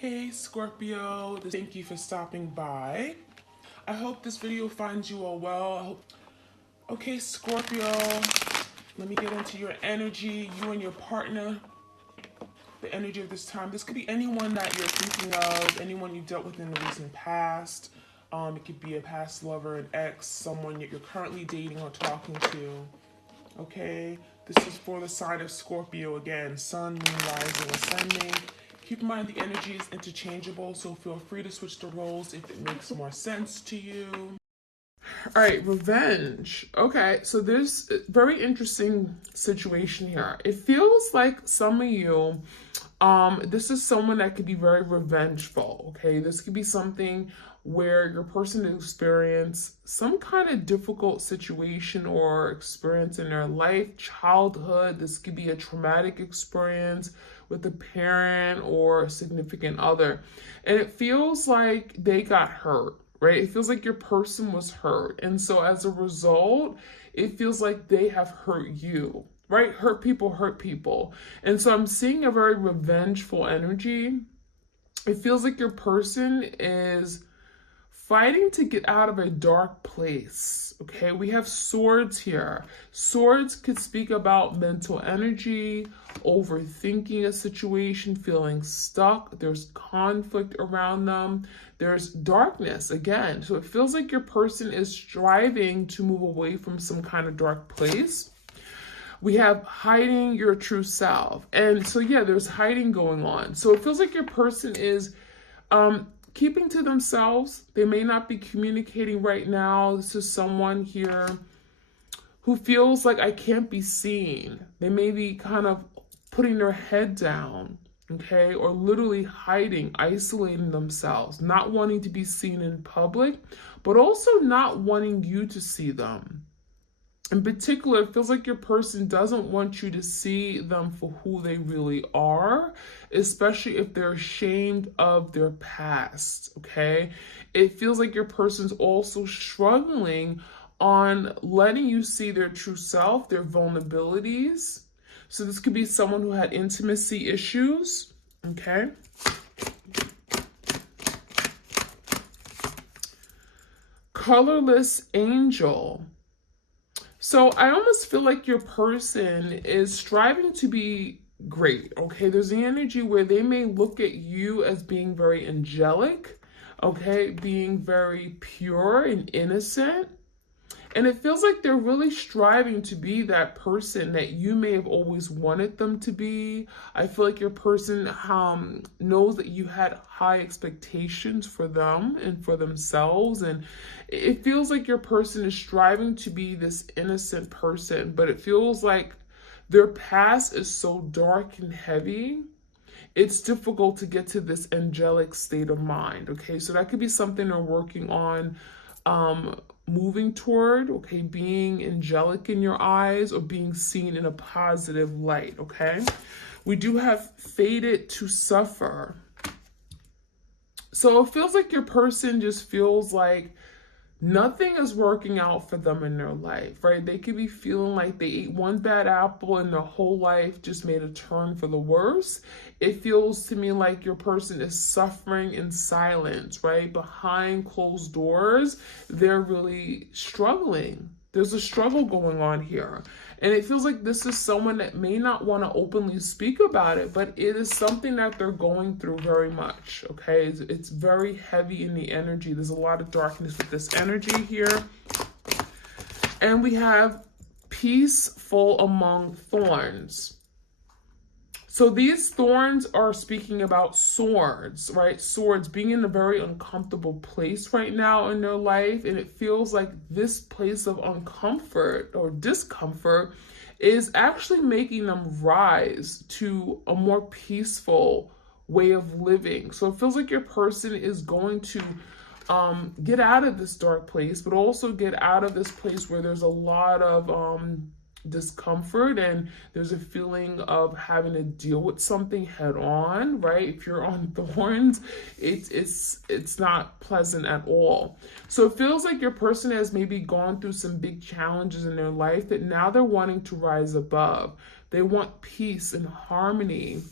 Hey Scorpio, thank you for stopping by. I hope this video finds you all well. Okay, Scorpio, let me get into your energy, you and your partner, the energy of this time. This could be anyone that you're thinking of, anyone you dealt with in the recent past. It could be a past lover, an ex, someone that you're currently dating or talking to. Okay, this is for the sign of Scorpio again, sun, moon, rising, ascending. Keep in mind the energy is interchangeable, so feel free to switch the roles if it makes more sense to you. All right, revenge. Okay, so there's a very interesting situation here. It feels like some of you, this is someone that could be very revengeful, okay? This could be something where your person experienced some kind of difficult situation or experience in their life, childhood. This could be a traumatic experience with a parent or a significant other. And it feels like they got hurt, right? It feels like your person was hurt. And so as a result, it feels like they have hurt you, right? Hurt people hurt people. And so I'm seeing a very revengeful energy. It feels like your person is fighting to get out of a dark place. Okay, we have swords here. Swords could speak about mental energy, overthinking a situation, feeling stuck. There's conflict around them. There's darkness again. So it feels like your person is striving to move away from some kind of dark place. We have hiding your true self. And so, yeah, there's hiding going on. So it feels like your person is keeping to themselves. They may not be communicating right now. This is someone here who feels like I can't be seen. They may be kind of putting their head down, okay, or literally hiding, isolating themselves, not wanting to be seen in public, but also not wanting you to see them. In particular, it feels like your person doesn't want you to see them for who they really are, especially if they're ashamed of their past, okay? It feels like your person's also struggling on letting you see their true self, their vulnerabilities. So this could be someone who had intimacy issues, okay? Colorless angel. So I almost feel like your person is striving to be great, okay? There's the energy where they may look at you as being very angelic, okay? Being very pure and innocent. And it feels like they're really striving to be that person that you may have always wanted them to be. I feel like your person knows that you had high expectations for them and for themselves. And it feels like your person is striving to be this innocent person, but it feels like their past is so dark and heavy. It's difficult to get to this angelic state of mind, okay? So that could be something they're working on, moving toward, okay, being angelic in your eyes or being seen in a positive light, okay? We do have fated to suffer. So it feels like your person just feels like nothing is working out for them in their life, right? They could be feeling like they ate one bad apple and their whole life just made a turn for the worse. It feels to me like your person is suffering in silence, right? Behind closed doors, they're really struggling. There's a struggle going on here. And it feels like this is someone that may not want to openly speak about it, but it is something that they're going through very much, okay? It's very heavy in the energy. There's a lot of darkness with this energy here. And we have peaceful among thorns. So these thorns are speaking about swords, right? Swords being in a very uncomfortable place right now in their life. And it feels like this place of uncomfort or discomfort is actually making them rise to a more peaceful way of living. So it feels like your person is going to get out of this dark place, but also get out of this place where there's a lot of discomfort and there's a feeling of having to deal with something head on, right? If you're on thorns, it's not pleasant at all. So it feels like your person has maybe gone through some big challenges in their life that now they're wanting to rise above. They want peace and harmony.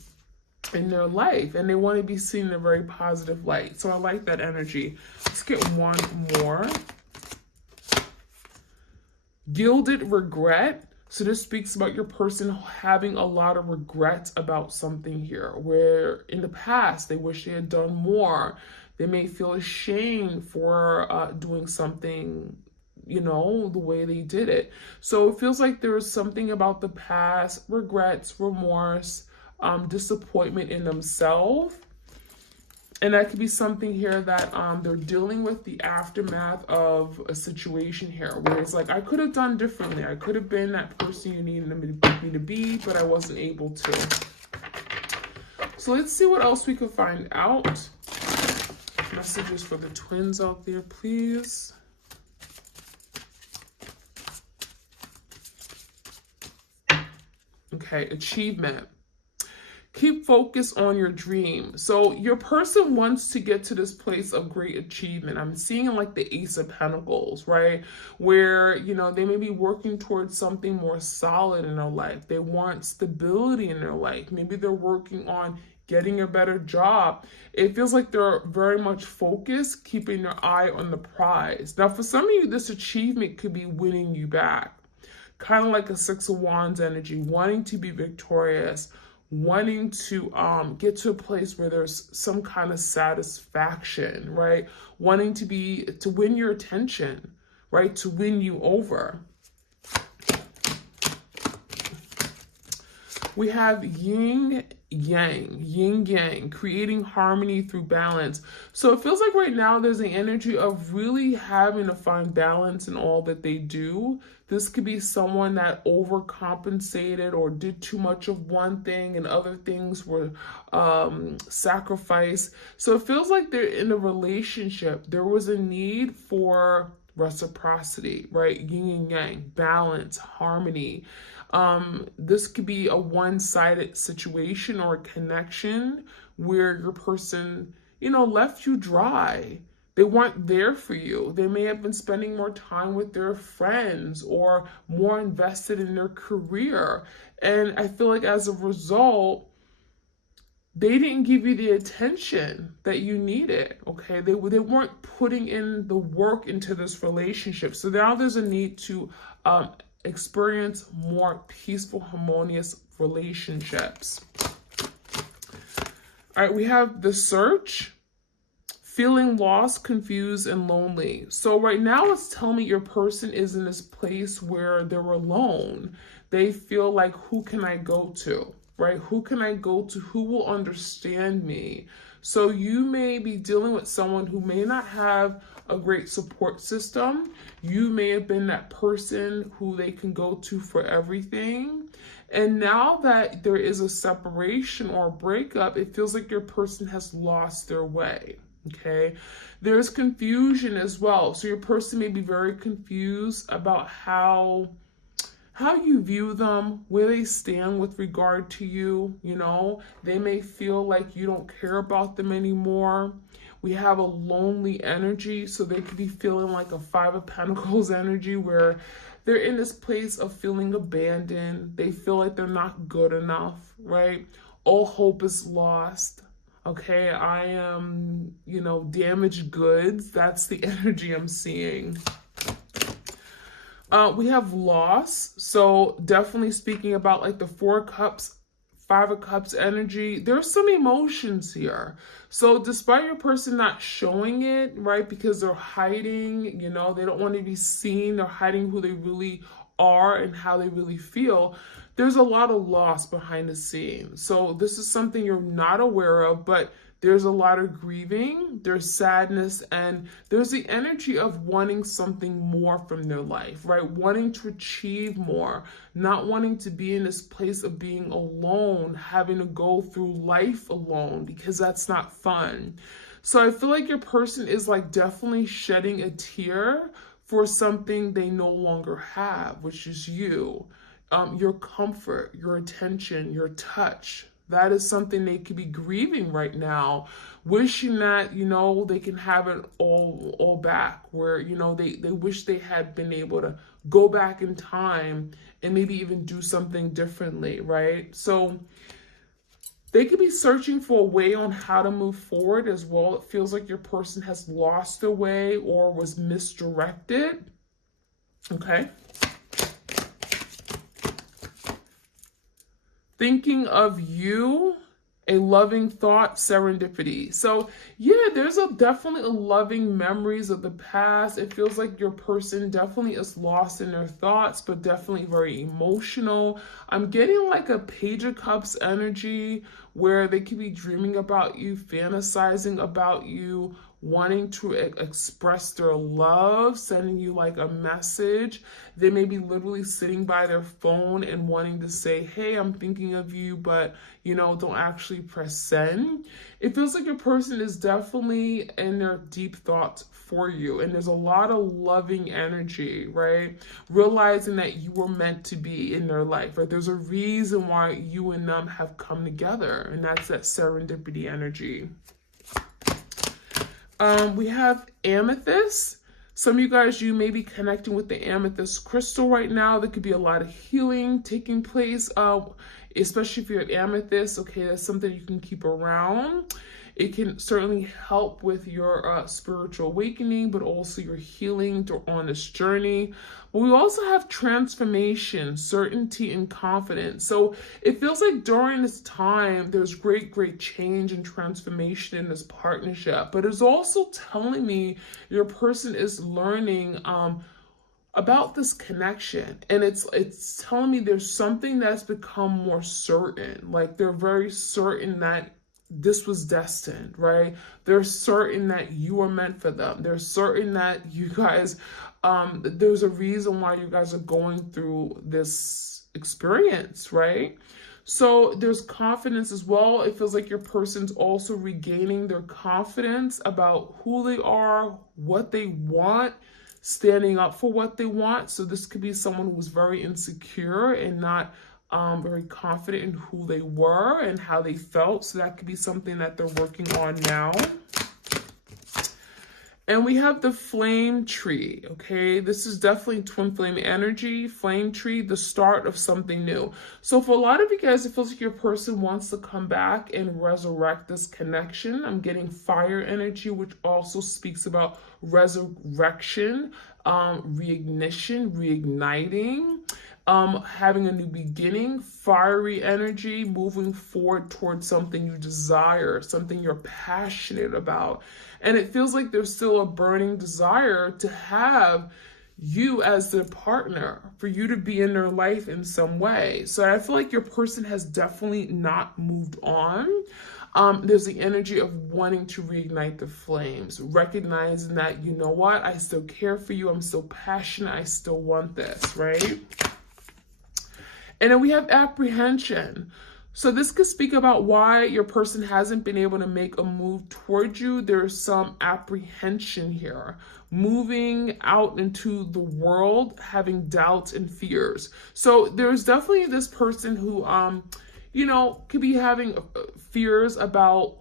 in their life, and they want to be seen in a very positive light. So I like that energy. Let's get one more. Gilded regret. So this speaks about your person having a lot of regrets about something here, where in the past they wish they had done more. They may feel ashamed for doing something, you know, the way they did it. So it feels like there's something about the past, regrets, remorse, disappointment in themselves. And that could be something here that they're dealing with the aftermath of a situation here where it's like, I could have done differently. I could have been that person you needed me to be, but I wasn't able to. So let's see what else we could find out. Messages for the twins out there, please. Okay, achievement. Keep focus on your dream. So your person wants to get to this place of great achievement. I'm seeing like the Ace of Pentacles, right? Where, you know, they may be working towards something more solid in their life. They want stability in their life. Maybe they're working on getting a better job. It feels like they're very much focused, keeping their eye on the prize. Now, for some of you, this achievement could be winning you back. Kind of like a Six of Wands energy, wanting to be victorious, wanting to get to a place where there's some kind of satisfaction, right? Wanting to win your attention, right? To win you over. We have yin yang, creating harmony through balance. So it feels like right now there's an energy of really having to find balance in all that they do. This could be someone that overcompensated or did too much of one thing and other things were sacrificed. So it feels like they're in a relationship. There was a need for reciprocity, right? Yin and yang, balance, harmony. This could be a one-sided situation or a connection where your person, you know, left you dry. They weren't there for you. They may have been spending more time with their friends or more invested in their career. And I feel like as a result, they didn't give you the attention that you needed, okay? They weren't putting in the work into this relationship. So now there's a need to experience more peaceful, harmonious relationships. All right, we have the search. Feeling lost, confused, and lonely. So right now it's telling me your person is in this place where they're alone. They feel like, who can I go to, right? Who can I go to? Who will understand me? So you may be dealing with someone who may not have a great support system. You may have been that person who they can go to for everything. And now that there is a separation or a breakup, it feels like your person has lost their way. Okay, there's confusion as well. So your person may be very confused about how you view them, where they stand with regard to you. You know, they may feel like you don't care about them anymore. We have a lonely energy, so they could be feeling like a Five of Pentacles energy where they're in this place of feeling abandoned. They feel like they're not good enough, right? All hope is lost. Okay, I am, you know, damaged goods. That's the energy I'm seeing. We have loss. So definitely speaking about like the Four of Cups, Five of Cups energy. There's some emotions here. So despite your person not showing it, right, because they're hiding, you know, they don't want to be seen. They're hiding who they really are and how they really feel. There's a lot of loss behind the scenes. So this is something you're not aware of, but there's a lot of grieving, there's sadness, and there's the energy of wanting something more from their life, right? Wanting to achieve more, not wanting to be in this place of being alone, having to go through life alone, because that's not fun. So I feel like your person is like definitely shedding a tear for something they no longer have, which is you. Your comfort, your attention, your touch. That is something they could be grieving right now, wishing that, you know, they can have it all back, where, you know, they wish they had been able to go back in time and maybe even do something differently, right? So They could be searching for a way on how to move forward as well. It feels like your person has lost their way or was misdirected. Okay. Thinking of you, a loving thought, serendipity. So yeah, there's definitely a loving memories of the past. It feels like your person definitely is lost in their thoughts, but definitely very emotional. I'm getting like a Page of Cups energy where they could be dreaming about you, fantasizing about you, wanting to express their love, sending you like a message. They may be literally sitting by their phone and wanting to say, hey, I'm thinking of you, but don't actually press send. It feels like your person is definitely in their deep thoughts for you. And there's a lot of loving energy, right? Realizing that you were meant to be in their life, right? There's a reason why you and them have come together. And that's that serendipity energy. We have amethyst. Some of you guys, you may be connecting with the amethyst crystal right now. There could be a lot of healing taking place, especially if you're at amethyst. Okay, that's something you can keep around. It can certainly help with your spiritual awakening, but also your healing on this journey. But we also have transformation, certainty, and confidence. So it feels like during this time, there's great change and transformation in this partnership. But it's also telling me your person is learning about this connection, and it's telling me there's something that's become more certain. Like they're very certain that this was destined, right? They're certain that you are meant for them. They're certain that you guys, there's a reason why you guys are going through this experience, right? So there's confidence as well. It feels like your person's also regaining their confidence about who they are, what they want, standing up for what they want. So this could be someone who's very insecure and not very confident in who they were and how they felt. So that could be something that they're working on now. And we have the flame tree, okay? This is definitely twin flame energy, flame tree, the start of something new. So for a lot of you guys, it feels like your person wants to come back and resurrect this connection. I'm getting fire energy, which also speaks about resurrection, reignition, reigniting. Having a new beginning, fiery energy, moving forward towards something you desire, something you're passionate about. And it feels like there's still a burning desire to have you as their partner, for you to be in their life in some way. So I feel like your person has definitely not moved on. There's the energy of wanting to reignite the flames, recognizing that, you know what, I still care for you, I'm still passionate, I still want this, right? And then we have apprehension. So this could speak about why your person hasn't been able to make a move towards you. There's some apprehension here. Moving out into the world, having doubts and fears. So there's definitely this person who, could be having fears about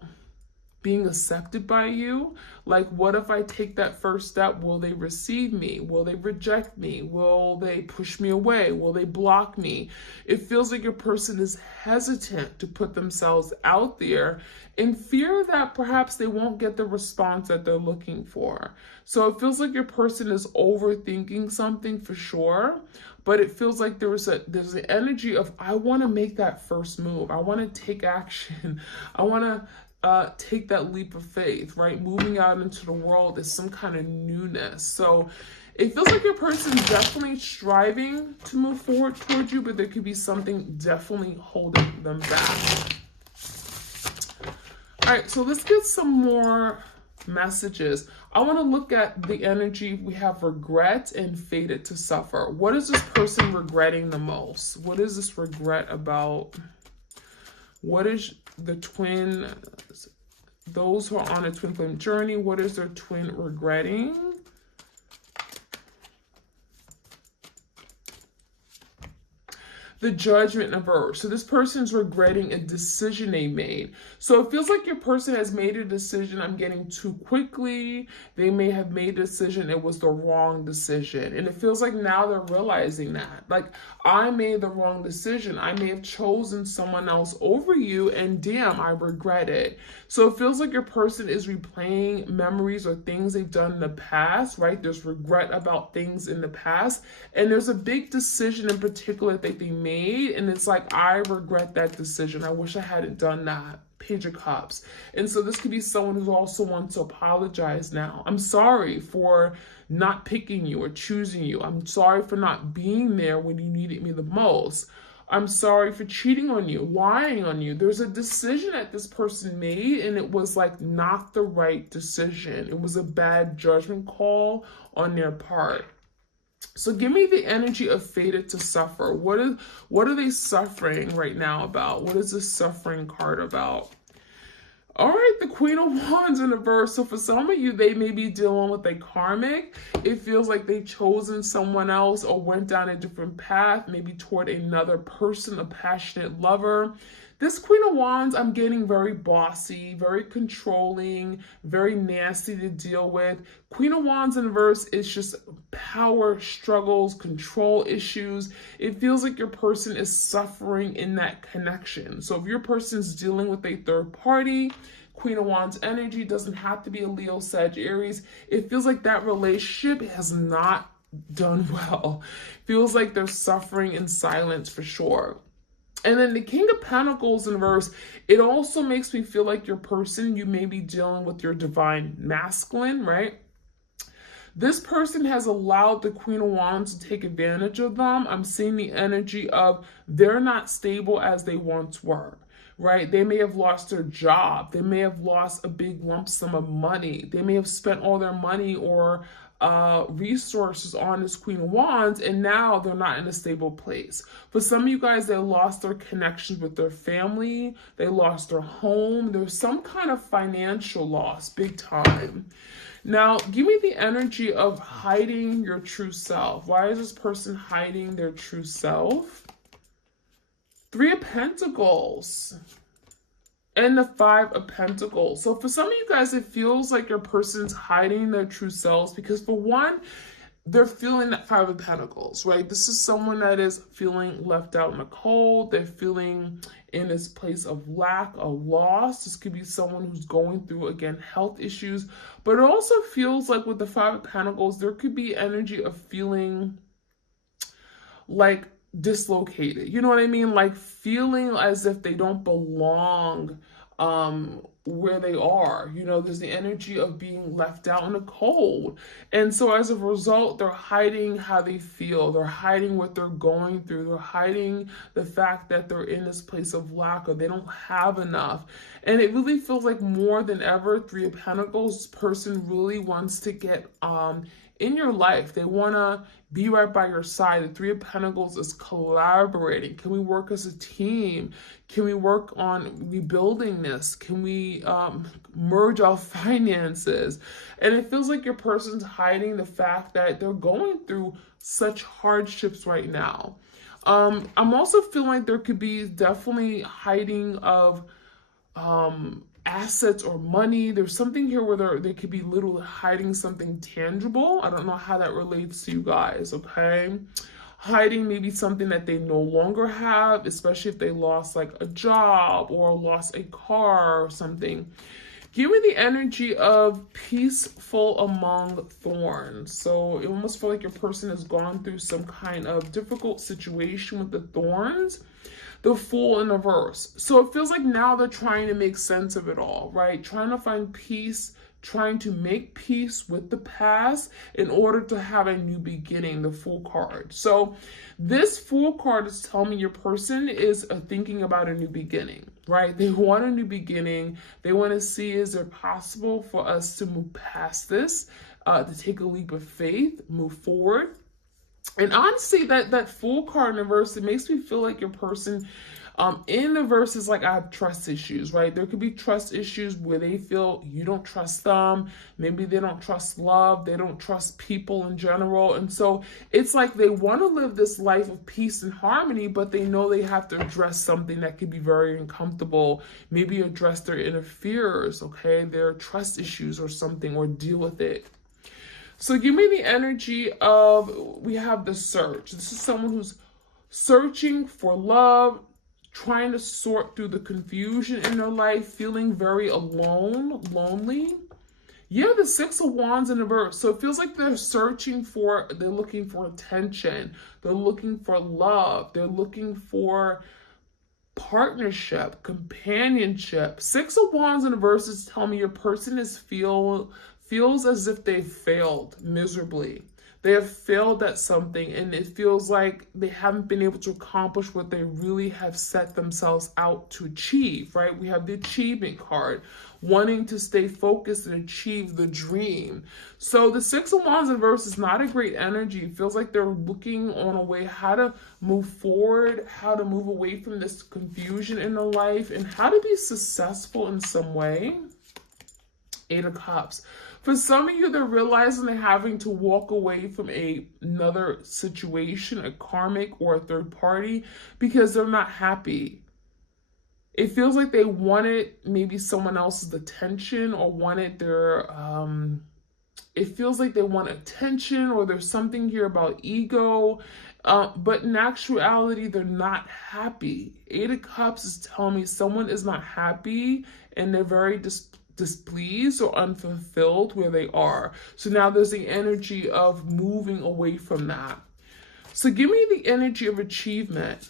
being accepted by you. Like, what if I take that first step? Will they receive me? Will they reject me? Will they push me away? Will they block me? It feels like your person is hesitant to put themselves out there in fear that perhaps they won't get the response that they're looking for. So it feels like your person is overthinking something for sure, but it feels like there's an energy of, I want to make that first move. I want to take action. I want to take that leap of faith, right? Moving out into the world is some kind of newness. So it feels like your person's definitely striving to move forward towards you, but there could be something definitely holding them back. All right, so let's get some more messages. I want to look at the energy. We have regret and fated to suffer. What is this person regretting the most? What is this regret about? What is those who are on a twin flame journey, what is their twin regretting? the Judgment in reverse. So this person's regretting a decision they made. So it feels like your person has made a decision, I'm getting too quickly. They may have made a decision, it was the wrong decision. And it feels like now they're realizing that. Like, I made the wrong decision. I may have chosen someone else over you, and damn, I regret it. So it feels like your person is replaying memories or things they've done in the past, right? There's regret about things in the past. And there's a big decision in particular that they made, and it's like, I regret that decision. I wish I hadn't done that. Page of Cups. And so this could be someone who also wants to apologize now. I'm sorry for not picking you or choosing you. I'm sorry for not being there when you needed me the most. I'm sorry for cheating on you, lying on you. There's a decision that this person made, and it was like not the right decision. It was a bad judgment call on their part. So give me the energy of fated to suffer. What are they suffering right now about? What is this suffering card about? All right, the Queen of Wands in reverse. So for some of you, they may be dealing with a karmic. It feels like they've chosen someone else or went down a different path, maybe toward another person, a passionate lover. This Queen of Wands, I'm getting very bossy, very controlling, very nasty to deal with. Queen of Wands in reverse is just power struggles, control issues. It feels like your person is suffering in that connection. So if your person's dealing with a third party, Queen of Wands energy, doesn't have to be a Leo, Sag, Aries. It feels like that relationship has not done well. Feels like they're suffering in silence for sure. And then the King of Pentacles in reverse, it also makes me feel like your person, you may be dealing with your divine masculine, right? This person has allowed the Queen of Wands to take advantage of them. I'm seeing the energy of they're not stable as they once were, right? They may have lost their job. They may have lost a big lump sum of money. They may have spent all their money or resources on this Queen of Wands, and now they're not in a stable place. For some of you guys, they lost their connections with their family. They lost their home. There's some kind of financial loss, big time. Now, give me the energy of hiding your true self. Why is this person hiding their true self? Three of Pentacles. And the Five of Pentacles. So for some of you guys, it feels like your person's hiding their true selves because for one, they're feeling that Five of Pentacles, right? This is someone that is feeling left out in the cold. They're feeling in this place of lack, of loss. This could be someone who's going through, again, health issues. But it also feels like with the Five of Pentacles, there could be energy of feeling like dislocated. You know what I mean? Like feeling as if they don't belong where they are. You know, there's the energy of being left out in the cold. And so as a result, they're hiding how they feel. They're hiding what they're going through. They're hiding the fact that they're in this place of lack or they don't have enough. And it really feels like more than ever, Three of Pentacles, this person really wants to get in your life. They want to be right by your side. The Three of Pentacles is collaborating. Can we work as a team? Can we work on rebuilding this? Can we merge our finances? And it feels like your person's hiding the fact that they're going through such hardships right now. I'm also feeling like there could be definitely hiding of assets or money. There's something here where they could be literally hiding something tangible. I don't know how that relates to you guys, okay? Hiding maybe something that they no longer have, especially if they lost like a job or lost a car or something. Give me the energy of peaceful among thorns. So it almost feels like your person has gone through some kind of difficult situation with the thorns. The Fool in reverse. So it feels like now they're trying to make sense of it all, right? Trying to find peace, trying to make peace with the past in order to have a new beginning, the Fool card. So this Fool card is telling me your person is thinking about a new beginning, right? They want a new beginning. They want to see, is it possible for us to move past this, to take a leap of faith, move forward? And honestly, that Fool card in reverse, it makes me feel like your person In the verses, like I have trust issues, right? There could be trust issues where they feel you don't trust them. Maybe they don't trust love. They don't trust people in general. And so it's like they want to live this life of peace and harmony, but they know they have to address something that could be very uncomfortable. Maybe address their inner fears, okay? Their trust issues or something, or deal with it. So give me the energy of, we have the search. This is someone who's searching for love, trying to sort through the confusion in their life, feeling very alone, lonely. Yeah, the Six of Wands in reverse. So it feels like they're looking for attention. They're looking for love. They're looking for partnership, companionship. Six of Wands in reverse tell me your person feels as if they failed miserably. They have failed at something, and it feels like they haven't been able to accomplish what they really have set themselves out to achieve, right? We have the achievement card, wanting to stay focused and achieve the dream. So the Six of Wands in reverse is not a great energy. It feels like they're looking on a way how to move forward, how to move away from this confusion in their life, and how to be successful in some way. Eight of Cups. For some of you, they're realizing they're having to walk away from another situation, a karmic or a third party, because they're not happy. It feels like they wanted maybe someone else's attention, or wanted their, it feels like they want attention, or there's something here about ego, but in actuality, they're not happy. Eight of Cups is telling me someone is not happy, and they're very displeased or unfulfilled where they are. So now there's the energy of moving away from that. So give me the energy of achievement.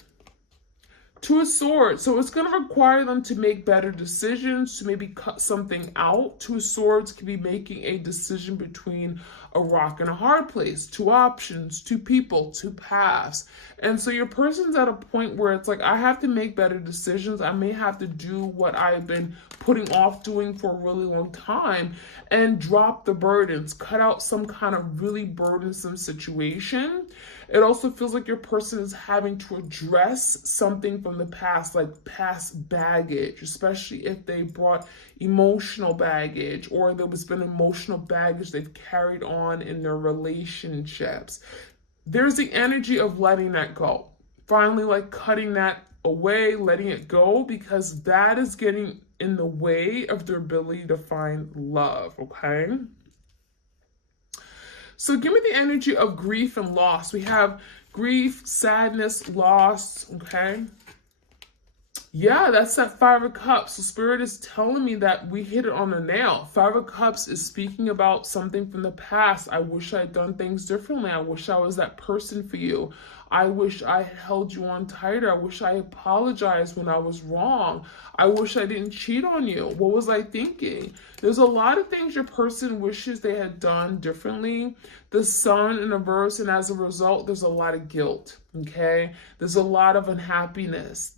Two of Swords. So it's going to require them to make better decisions, to maybe cut something out. Two of Swords could be making a decision between a rock and a hard place. Two options, two people, two paths. And so your person's at a point where it's like, I have to make better decisions. I may have to do what I've been putting off doing for a really long time, and drop the burdens, cut out some kind of really burdensome situation. It also feels like your person is having to address something from the past, like past baggage, especially if they brought emotional baggage, or there has been emotional baggage they've carried on in their relationships. There's the energy of letting that go. Finally, like cutting that away, letting it go, because that is getting in the way of their ability to find love, okay? So give me the energy of grief and loss. We have grief, sadness, loss, okay? Yeah, that's that Five of Cups. So Spirit is telling me that we hit it on the nail. Five of Cups is speaking about something from the past. I wish I had done things differently. I wish I was that person for you. I wish I had held you on tighter. I wish I apologized when I was wrong. I wish I didn't cheat on you. What was I thinking? There's a lot of things your person wishes they had done differently. The Sun in a verse, and as a result, there's a lot of guilt, okay? There's a lot of unhappiness.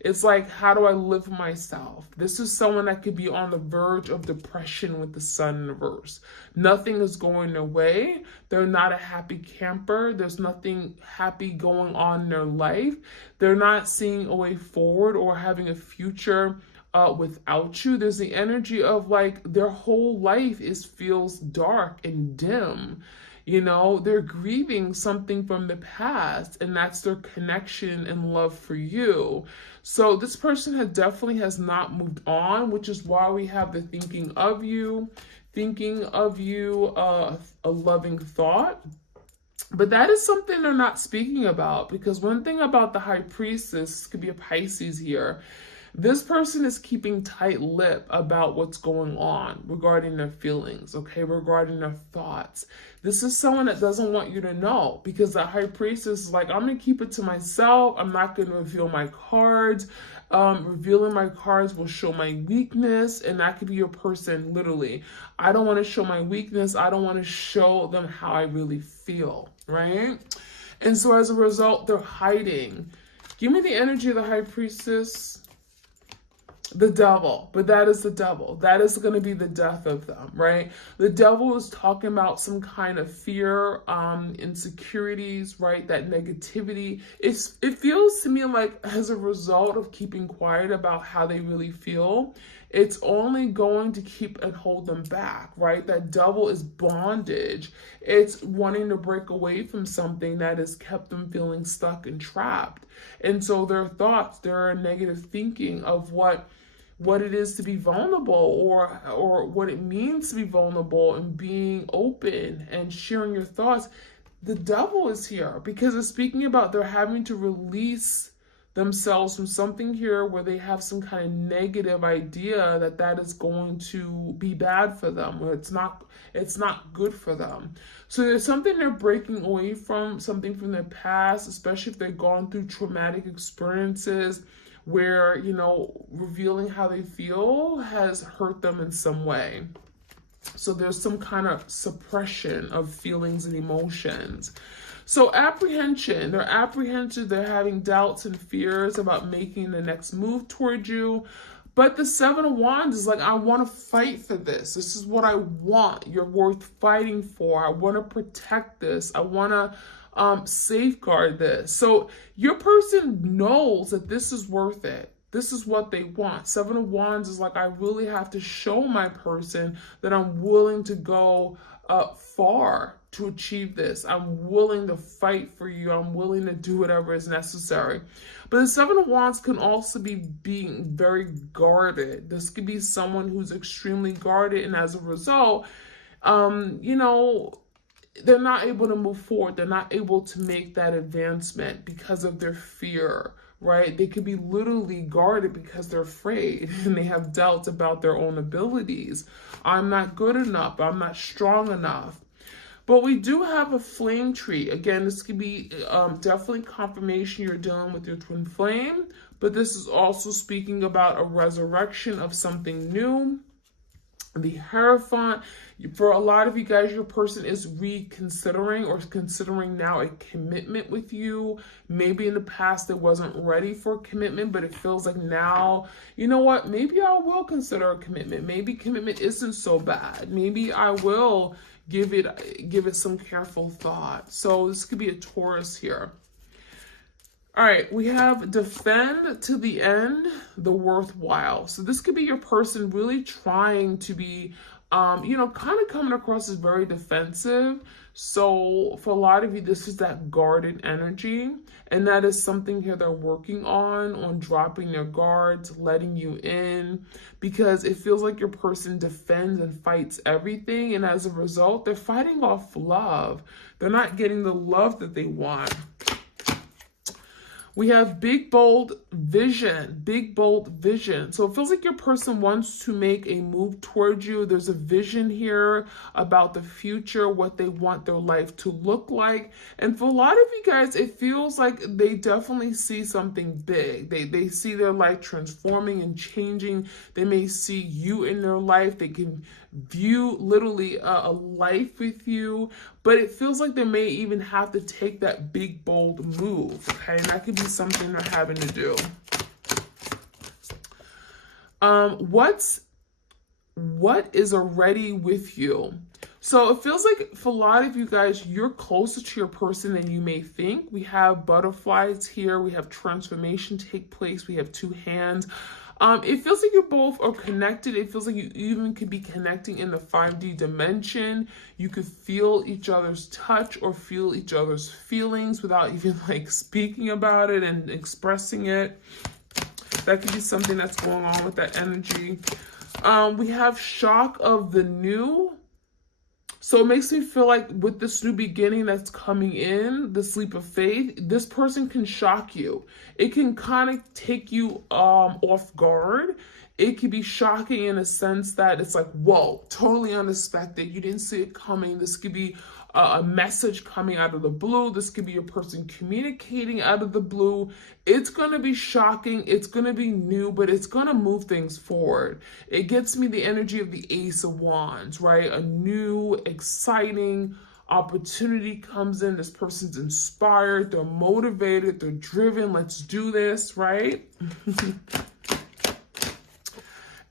It's like, how do I live myself? This is someone that could be on the verge of depression with the Sun in a verse. Nothing is going their way. They're not a happy camper. There's nothing happy going on in their life. They're not seeing a way forward or having a future without you. There's the energy of like their whole life feels dark and dim. You know, they're grieving something from the past, and that's their connection and love for you. So this person definitely has not moved on, which is why we have the thinking of you, a loving thought. But that is something they're not speaking about, because one thing about the High Priestess, could be a Pisces here, this person is keeping tight lip about what's going on regarding their feelings, okay, regarding their thoughts. This is someone that doesn't want you to know, because the High Priestess is like, I'm going to keep it to myself. I'm not going to reveal my cards. Revealing my cards will show my weakness, and that could be your person, literally. I don't want to show my weakness. I don't want to show them how I really feel, right? And so as a result, they're hiding. Give me the energy of the High Priestess. The devil, but that is the devil. That is going to be the death of them, right? The devil is talking about some kind of fear, insecurities, right? That negativity. It feels to me like as a result of keeping quiet about how they really feel, it's only going to keep and hold them back, right? That devil is bondage. It's wanting to break away from something that has kept them feeling stuck and trapped. And so their thoughts, their negative thinking of what it is to be vulnerable, or what it means to be vulnerable and being open and sharing your thoughts. The devil is here because it's speaking about they're having to release themselves from something here where they have some kind of negative idea that is going to be bad for them, or it's not good for them. So there's something they're breaking away from, something from their past, especially if they've gone through traumatic experiences where, revealing how they feel has hurt them in some way. So there's some kind of suppression of feelings and emotions. So apprehension, they're apprehensive, they're having doubts and fears about making the next move towards you. But the Seven of Wands is like, I want to fight for this. This is what I want. You're worth fighting for. I want to protect this. I want to safeguard this. So your person knows that this is worth it. This is what they want. Seven of Wands is like, I really have to show my person that I'm willing to go far to achieve this. I'm willing to fight for you. I'm willing to do whatever is necessary. But the Seven of Wands can also be being very guarded. This could be someone who's extremely guarded, and as a result, they're not able to move forward. They're not able to make that advancement because of their fear, right? They could be literally guarded because they're afraid and they have doubts about their own abilities. I'm not good enough. I'm not strong enough. But we do have a flame tree. Again, this could be definitely confirmation you're dealing with your twin flame, but this is also speaking about a resurrection of something new. The Hierophant, for a lot of you guys, your person is reconsidering or considering now a commitment with you. Maybe in the past they wasn't ready for commitment, but it feels like now, you know what, maybe I will consider a commitment. Maybe commitment isn't so bad. Maybe I will give it some careful thought. So this could be a Taurus here. All right, we have defend to the end, the worthwhile. So this could be your person really trying to be, kind of coming across as very defensive. So for a lot of you, this is that guarded energy. And that is something here they're working on dropping their guards, letting you in, because it feels like your person defends and fights everything. And as a result, they're fighting off love. They're not getting the love that they want. We have big, bold vision, big, bold vision. So it feels like your person wants to make a move towards you. There's a vision here about the future, what they want their life to look like. And for a lot of you guys, it feels like they definitely see something big. They see their life transforming and changing. They may see you in their life. They can view literally a life with you, but it feels like they may even have to take that big, bold move, okay? And that could be something they're having to do. What is already with you? So it feels like for a lot of you guys, you're closer to your person than you may think. We have butterflies here. We have transformation take place. We have two hands. It feels like you both are connected. It feels like you even could be connecting in the 5D dimension. You could feel each other's touch or feel each other's feelings without even like speaking about it and expressing it. That could be something that's going on with that energy. We have shock of the new. So it makes me feel like with this new beginning that's coming in, the leap of faith, this person can shock you. It can kind of take you off guard. It could be shocking in a sense that it's like, whoa, totally unexpected. You didn't see it coming. This could be a message coming out of the blue. This could be a person communicating out of the blue. It's going to be shocking. It's going to be new, but it's going to move things forward. It gets me the energy of the Ace of Wands, right? A new, exciting opportunity comes in. This person's inspired. They're motivated. They're driven. Let's do this, right?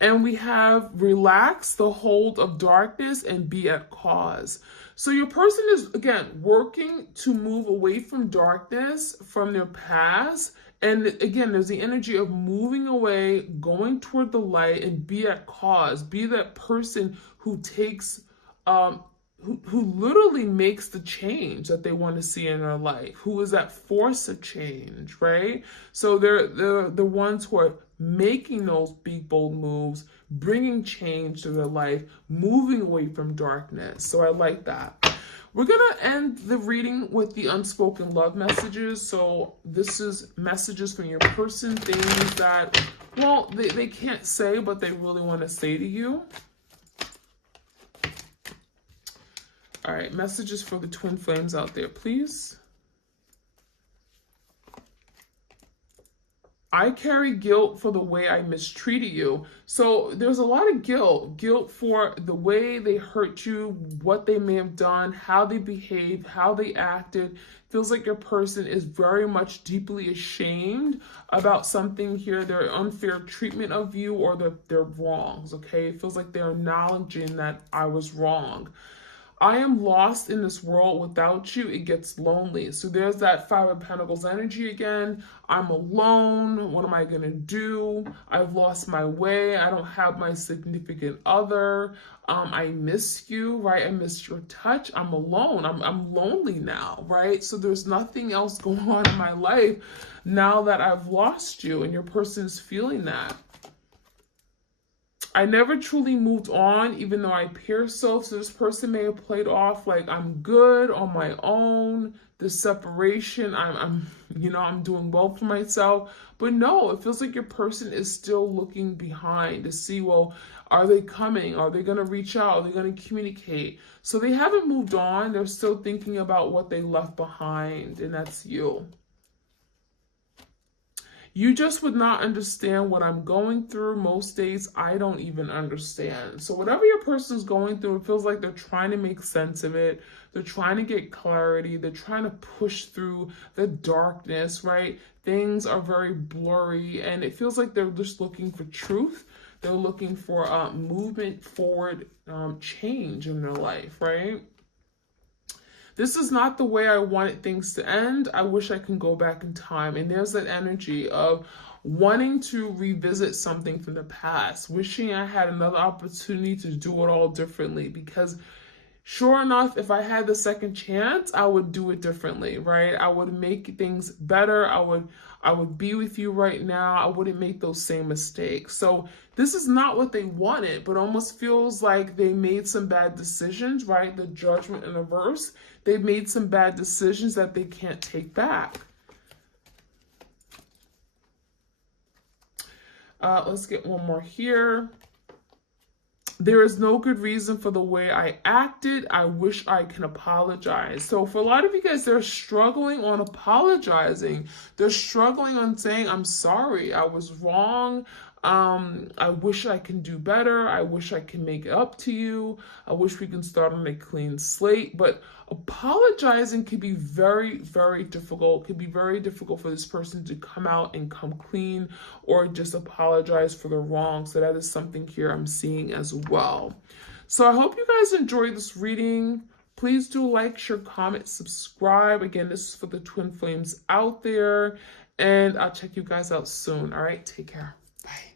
And we have relax the hold of darkness and be at cause. So your person is, again, working to move away from darkness, from their past. And again, there's the energy of moving away, going toward the light, and be at cause. Be that person who takes, who literally makes the change that they want to see in their life, who is that force of change, right? So they're the ones who are making those big, bold moves, bringing change to their life, moving away from darkness. So I like that. We're going to end the reading with the unspoken love messages. So this is messages from your person, things that, well, they can't say, but they really want to say to you. All right, messages for the twin flames out there, please. I carry guilt for the way I mistreated you. So there's a lot of guilt for the way they hurt you, what they may have done, how they behaved, how they acted. Feels like your person is very much deeply ashamed about something here, their unfair treatment of you or their wrongs, okay? It feels like they're acknowledging that I was wrong. I am lost in this world. Without you, it gets lonely. So there's that Five of Pentacles energy again. I'm alone. What am I going to do? I've lost my way. I don't have my significant other. I miss you, right? I miss your touch. I'm alone. I'm lonely now, right? So there's nothing else going on in my life now that I've lost you, and your person is feeling that. I never truly moved on, even though I appear so. So this person may have played off like I'm good on my own. The separation, I'm doing well for myself. But no, it feels like your person is still looking behind to see, well, are they coming? Are they going to reach out? Are they going to communicate? So they haven't moved on. They're still thinking about what they left behind, and that's you. You just would not understand what I'm going through. Most days, I don't even understand. So whatever your person's going through, it feels like they're trying to make sense of it. They're trying to get clarity. They're trying to push through the darkness, right? Things are very blurry, and it feels like they're just looking for truth. They're looking for movement forward, change in their life, right? This is not the way I wanted things to end. I wish I can go back in time. And there's that energy of wanting to revisit something from the past, wishing I had another opportunity to do it all differently, because sure enough, if I had the second chance, I would do it differently, right? I would make things better. I would be with you right now. I wouldn't make those same mistakes. So this is not what they wanted, but almost feels like they made some bad decisions, right? The Judgment in reverse. They made some bad decisions that they can't take back. Let's get one more here. There is no good reason for the way I acted. I wish I can apologize. So for a lot of you guys, they're struggling on apologizing. They're struggling on saying, I'm sorry, I was wrong. I wish I can do better. I wish I can make it up to you. I wish we can start on a clean slate. But apologizing can be very, very difficult. It can be very difficult for this person to come out and come clean or just apologize for the wrong. So that is something here I'm seeing as well. So I hope you guys enjoyed this reading. Please do like, share, comment, subscribe. Again, this is for the twin flames out there. And I'll check you guys out soon. All right, take care. Bye.